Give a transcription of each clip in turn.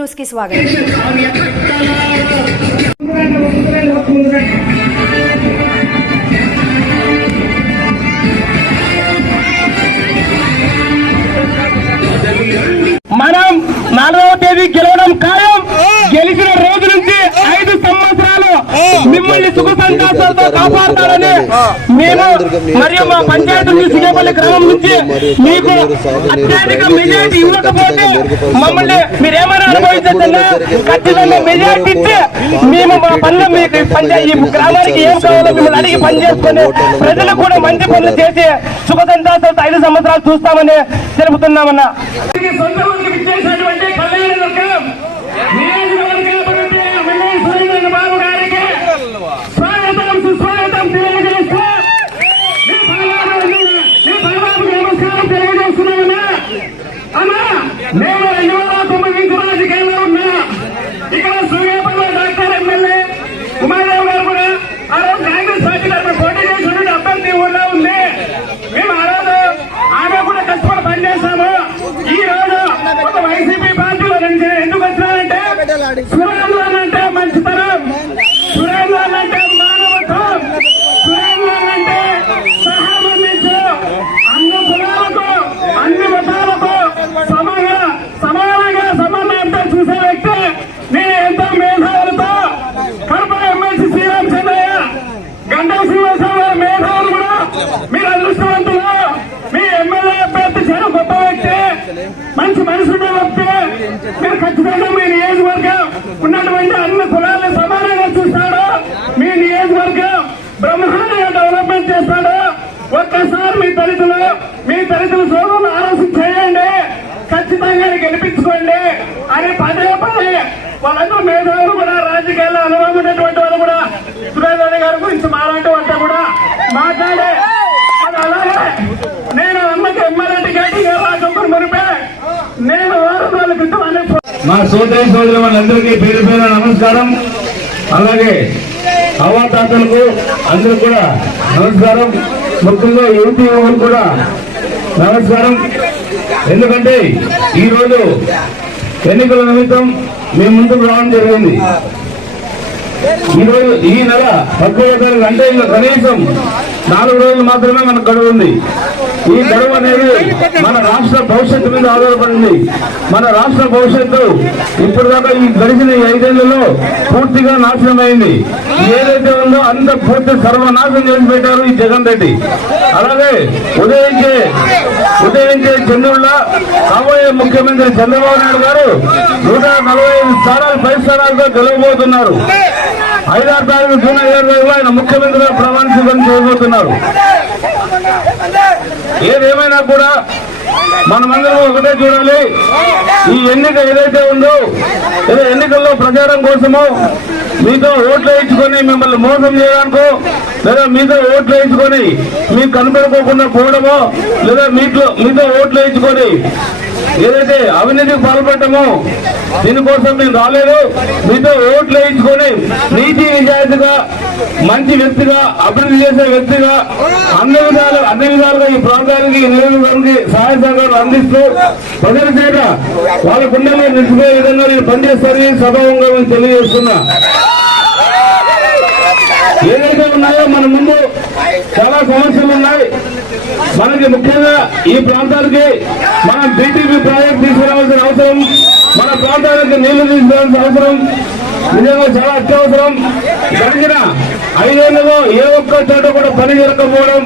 News की स्वागत కాపాడతారని మేము మరియు మా పంచాయతీ సిగేపల్లి గ్రామం నుంచి మీకు అత్యధిక మెజార్టీ ఇవ్వకపోతే మమ్మల్ని మీరు ఏమైనా అనుభవించకుండా ఖచ్చితంగా మెజార్టీ ఇచ్చి మేము మా పనులు మీకు పంచాయతీ ఈ గ్రామానికి ఏం కావాలో మిమ్మల్ని అడిగి పని చేసుకొని ప్రజలకు కూడా మంచి పనులు చేసి సుఖ సంతోషాలతో ఐదు సంవత్సరాలు చూస్తామని తెలుపుతున్నామన్నా ఇది సొంత ఊరికి ఇచ్చేసినటువంటి కళ్యాణ దుర్గం నియోజకవర్గ అభివృద్ధి ఎమ్మెల్యే సురేంద్ర బాబు గారికి స్వాగతం సుస్వాగతం తెలియజేస్తూ మీ బాబాబు మీ బాబాబుకి నమస్కారం తెలియజేస్తున్నామన్నా అమ్మా నేను రెండు వేల తొమ్మిది నుంచి రాజకీయాల్లో ఉన్నా ఇక్కడ సూర్యాపల్లి డాక్టర్ ఎమ్మెల్యే ఉమాదేవ్ గారు కూడా ఆ రోజు కాంగ్రెస్ పార్టీ తరఫున పోటీ చేసినటువంటి అభ్యర్థి ఊళ్ళో ఉంది మేము ఆ రోజు ఆమె కూడా కష్టపడి పనిచేస్తాము ఈ రోజు ఒక వైసీపీ పార్టీలో నుంచి ఎందుకు వచ్చినారంటే సురేంద్ర అంటే మంచితనం సురేంద్ర అంటే మానవత్వం సురేంద్ర అంటే సహాబంధించు అన్ని కులాలకు అన్ని మతాలకు సమాన సమానంగా సమానంతో చూసే వ్యక్తి నేను ఎంతో మేధావులతో కడప ఎమ్మెల్సీ శ్రీరామ్ చంద్రయ్య గంటల శ్రీనివాసరావు గారి మేధావులు కూడా మీరు అదృష్టవంతులు మీ ఎమ్మెల్యే అభ్యర్థి చాలా గొప్ప వ్యక్తి మంచి మనసు ఉండే వ్యక్తి మీరు ఖచ్చితంగా మీ నియోజకవర్గం ఉన్నటువంటి అన్ని కులాలను సమానంగా చూస్తాడు మీ నియోజకవర్గం బ్రహ్మాండంగా డెవలప్మెంట్ చేస్తాడు ఒక్కసారి మీ దళితులు మీ దళితుల సోదరులు ఆలోచన చేయండి. ఖచ్చితంగా గెలిపించుకోండి. అని పదే పదే వాళ్ళందరూ మేధావులు కూడా రాజకీయాల్లో అనుభవం ఉన్నటువంటి వాళ్ళు కూడా సురేంద్ర గారి గురించి మాలాంటి వాళ్ళతో కూడా మాట్లాడే అలాగే. నేను అమ్మకి ఎమ్మెల్యే టికెట్ రాజొక్కరు మునిపే. నేను వారం రోజుల క్రితం అనే మా సోదరి సోదరు వాళ్ళందరికీ పేరు పేరు నమస్కారం. అలాగే అవాతాతలకు అందరూ కూడా నమస్కారం. ముఖ్యంగా యూపీ యువకులు కూడా నమస్కారం. ఎందుకంటే ఈరోజు ఎన్నికల నిమిత్తం మేము ముందుకు రావడం జరిగింది. ఈరోజు ఈ నెల పదకొండవ తారీఖు అంటే ఇంకా కనీసం నాలుగు రోజులు మాత్రమే మనకు గడువు ఉంది. ఈ గడువు అనేది మన రాష్ట్ర భవిష్యత్తు మీద ఆధారపడింది. మన రాష్ట్ర భవిష్యత్తు ఇప్పుడు దాకా ఈ గడిచిన ఐదేళ్ళలో పూర్తిగా నాశనం అయింది ఏదైతే ఉందో అంత పూర్తి సర్వనాశనం చేసి పెట్టారు ఈ జగన్ రెడ్డి. అలాగే ఉదయించే ఉదయించే చంద్రుళ్ళ కాబోయే ముఖ్యమంత్రి చంద్రబాబు నాయుడు గారు నూట నలభై ఐదు స్థానాలు పై స్థానాలతో గెలవబోతున్నారు. ఐదారు తారీఖు జూన్ ఐదారు తారీఖులో ఆయన ముఖ్యమంత్రిగా ప్రమాణ స్వీకారం చేయబోతున్నారు. ఏదేమైనా కూడా మనమందరం ఒకటే చూడాలి. ఈ ఎన్నిక ఏదైతే ఉందో ఏదో ఎన్నికల్లో ప్రచారం కోసమో మీతో ఓట్లు వేయించుకొని మిమ్మల్ని మోసం చేయడానికో లేదా మీతో ఓట్లు వేయించుకొని మీకు కనపడుకోకుండా పోవడమో లేదా మీతో మీతో ఓట్లు వేయించుకొని ఏదైతే అవినీతికి పాల్పడటమో దీనికోసం మేము రాలేదు. మీతో ఓట్లు వేయించుకొని నీతి నిజాయితీగా మంచి వ్యక్తిగా అభివృద్ధి చేసే వ్యక్తిగా అన్ని విధాలు అన్ని విధాలుగా ఈ ప్రాంతానికి నియోజకవర్గానికి సహాయ సహకారాలు అందిస్తూ ప్రజల చేత వాళ్ళ గుండెల్లో నిలిచిపోయే విధంగా నేను పనిచేస్తానని సభావంగా తెలియజేస్తున్నా. ఏదైతే ఉన్నాయో మన ముందు చాలా సమస్యలు ఉన్నాయి. మనకి ముఖ్యంగా ఈ ప్రాంతానికి మనం బీటీపీ ప్రాజెక్ట్ తీసుకురావాల్సిన అవసరం మన ప్రాంతానికి నీళ్ళు తీసుకురావాల్సిన అవసరం నిజంగా చాలా అత్యవసరం. గడిచిన ఐదేళ్ళలో ఏ ఒక్క చోట కూడా పని జరగకపోవడం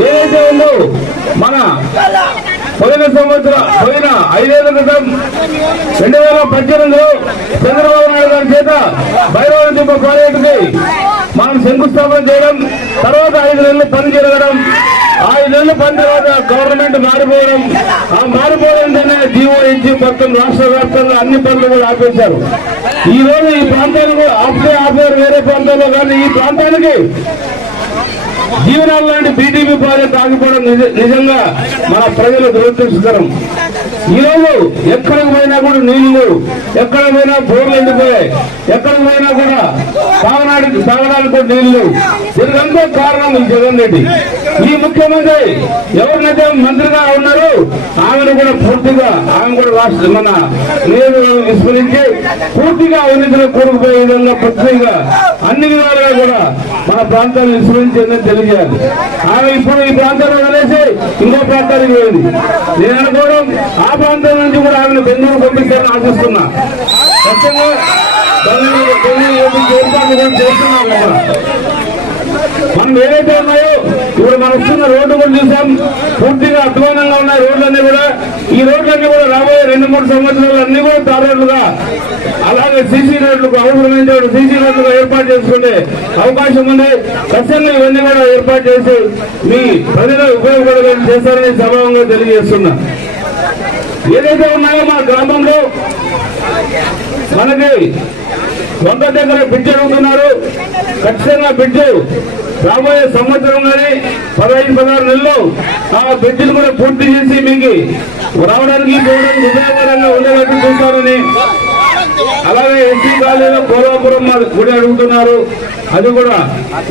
ఏదైతే ఉందో మన పోయిన సంవత్సరం పోయిన ఐదేళ్ళ క్రితం రెండు వేల పద్దెనిమిదిలో చంద్రబాబు నాయుడు గారి చేత భైరవ దింప ప్రాజెక్టుకి మనం శంకుస్థాపన చేయడం తర్వాత ఐదు నెలలు పని జరగడం ఐదు నెలలు పని తర్వాత గవర్నమెంట్ మారిపోవడం ఆ మారిపోవడంతోనే జీవో ఇచ్చి మొత్తం రాష్ట్ర వ్యాప్తంగా అన్ని పనులు కూడా ఆపేశారు. ఈ రోజు ఈ ప్రాంతానికి ఆపే ఆపారు వేరే ప్రాంతాల్లో కానీ ఈ ప్రాంతానికి జీవనాలు లాంటి బీటీపీ ప్రాజెక్ట్ ఆగిపోవడం నిజంగా మన ప్రజల దురదృష్టకరం. ఈరోజు ఎక్కడికి పోయినా కూడా నీళ్ళు ఎక్కడ పోయినా బోర్లు ఎండిపోయాయి. ఎక్కడికి పోయినా కూడా తాగడానికి తాగడానికి కూడా నీళ్ళు. దీనికంతా కారణం జగన్ రెడ్డి. ఈ ముఖ్యమంత్రి ఎవరినైతే మంత్రిగా ఉన్నారు ఆమెను కూడా పూర్తిగా ఆమె కూడా రాష్ట్ర మన నేను విస్మరించి పూర్తిగా అవినీతిలో కూరుకుపోయే విధంగా పూర్తిగా అన్ని విధాలుగా కూడా మన ప్రాంతాన్ని విస్మరించిందని తెలియజేయాలి. ఆమె ఇప్పుడు ఈ ప్రాంతాన్ని వదిలేసి ఇంకో ప్రాంతానికి పోయింది. నేను అనుకోవడం ఆ ప్రాంతం నుంచి కూడా ఆమెను బెంగళూరు పంపిస్తారని ఆశిస్తున్నా. ఖచ్చితంగా బెంగళూరు బెంగళూరు చేస్తున్నాం కూడా. మనం ఏదైతే ఉన్నాయో ఇప్పుడు మనం వస్తున్న రోడ్డు కూడా చూసాం. పూర్తిగా అధ్వానంగా ఉన్నాయి రోడ్లన్నీ కూడా. ఈ రోడ్లన్నీ కూడా రాబోయే రెండు మూడు సంవత్సరాలు అన్ని కూడా తార్ రోడ్లుగా అలాగే సీసీ రోడ్లకు అవసరమైన సీసీ రోడ్లుగా ఏర్పాటు చేసుకునే అవకాశం ఉంది. ఖచ్చితంగా ఇవన్నీ కూడా ఏర్పాటు చేసి మీ ప్రజలు ఉపయోగపడే చేస్తారని సభావంగా తెలియజేస్తున్నా. ఏదైతే ఉన్నాయో మా గ్రామంలో మనకి వంద దగ్గర బ్రిడ్జ్ అడుగుతున్నారు ఖచ్చితంగా బ్రిడ్జ్ రాబోయే సంవత్సరం కానీ పదహైదు పదహారు నెలల్లో ఆ బ్రిడ్జిని కూడా పూర్తి చేసి మీకు రావడానికి పోవడానికి ఉపయోగకరంగా ఉండేటట్టు చూస్తారని అలాగే ఎస్టీ కాలేజీలో కోలాపురం మా గుడి అడుగుతున్నారు. అది కూడా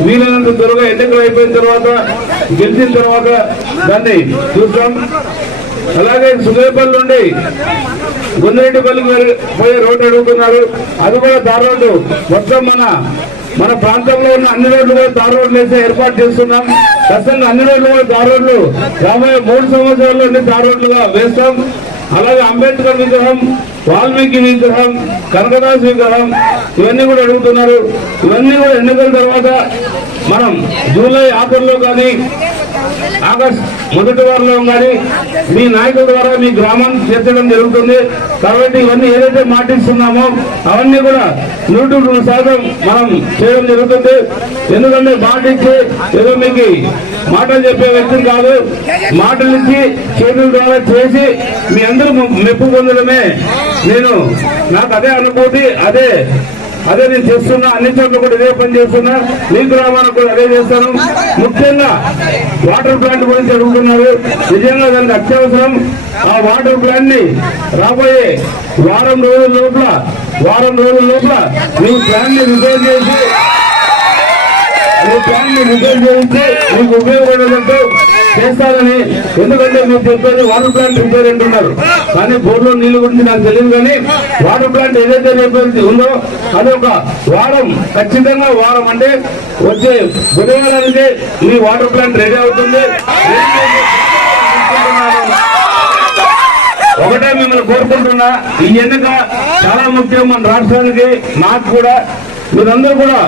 వీలైనంత త్వరగా ఎన్నికలు అయిపోయిన తర్వాత గెలిచిన తర్వాత దాన్ని చూస్తాం. అలాగే సుదేపల్లి నుండి గుండ్రెడ్డిపల్లికి పోయే రోడ్డు అడుగుతున్నారు. అది కూడా దారి రోడ్డు. మొత్తం మన మన ప్రాంతంలో ఉన్న అన్ని రోడ్లు కూడా దారి రోడ్లు వేసే ఏర్పాటు చేస్తున్నాం. ఖచ్చితంగా అన్ని రోడ్లు కూడా దారి రోడ్లు. రాబోయే మూడు సంవత్సరాల్లో అన్ని రోడ్లుగా వేస్తాం. అలాగే అంబేద్కర్ విగ్రహం వాల్మీకి విగ్రహం కనకదాస్ విగ్రహం ఇవన్నీ కూడా అడుగుతున్నారు. ఇవన్నీ కూడా ఎన్నికల తర్వాత మనం జూలై ఆఖరిలో కానీ ఆగస్ట్ మొదటి వారంలో కానీ మీ నాయకుల ద్వారా మీ గ్రామాన్ని చేర్చడం జరుగుతుంది. కాబట్టి ఇవన్నీ ఏదైతే మాటిస్తున్నామో అవన్నీ కూడా నూటి శాతం మనం చేయడం జరుగుతుంది. ఎందుకంటే మాట ఇచ్చి ఏదో మీకు మాటలు చెప్పే వ్యక్తిని కాదు. మాటలు ఇచ్చి చేతుల ద్వారా చేసి మీ అందరూ మెప్పు పొందడమే నేను నాకు అదే అనుభూతి అదే అదే నేను చేస్తున్నా అన్ని చోట్ల కూడా ఇదే పని చేస్తున్నా. మీ గ్రామానికి కూడా అదే చేస్తాను. ముఖ్యంగా వాటర్ ప్లాంట్ గురించి అడుగుతున్నారు. నిజంగా దానికి అత్యవసరం. ఆ వాటర్ ప్లాంట్ని రాబోయే వారం రోజుల లోపల వారం రోజుల లోపల మీ ప్లాన్ని రిపేర్ చేసి మీ ప్లాన్ని రిపేర్ చేయించి మీకు ఉపయోగపడేటట్టు చేస్తారని ఎందుకంటే మీరు చెప్పేది వాటర్ ప్లాంట్ రిపేర్ అంటున్నారు కానీ బోర్లో నీళ్ళు గురించి నాకు తెలియదు కానీ వాటర్ ప్లాంట్ ఏదైతే రిపేర్ ఉందో అది ఒక వారం ఖచ్చితంగా వారం అంటే వచ్చే బుధవారానికి మీ వాటర్ ప్లాంట్ రెడీ అవుతుంది. ఒకటే మిమ్మల్ని కోరుకుంటున్నా ఈ ఎన్నిక చాలా ముఖ్యం మన రాష్ట్రానికి నాకు కూడా. మీరందరూ కూడా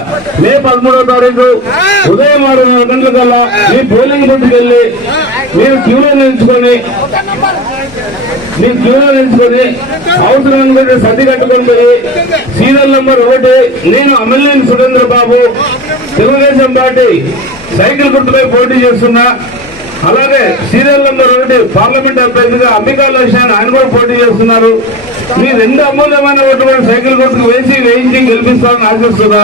మే పదమూడవ తారీఖు ఉదయం ఆరు గంటల కల్లా మీ పోలింగ్ బూత్కి వెళ్ళి మీరు క్యూలో నిలుచుకొని మీ క్యూలో నిలుచుకొని అవసరం అనుకుంటే సర్ది కట్టుకొని పోయి సీరియల్ నెంబర్ ఒకటి నేను అమల్లేని సురేంద్ర బాబు తెలుగుదేశం పార్టీ సైకిల్ గుర్తుపై పోటీ చేస్తున్నా. అలాగే సీరియల్ నెంబర్ ఒకటి పార్లమెంట్ అభ్యర్థిగా అంబికా లక్ష్మి ఆయన కూడా పోటీ చేస్తున్నారు. మీ రెండు అమూల్యమైనటువంటి సైకిల్ గుర్తుకు వేసి వేయించి గెలిపిస్తామని ఆశిస్తున్నా.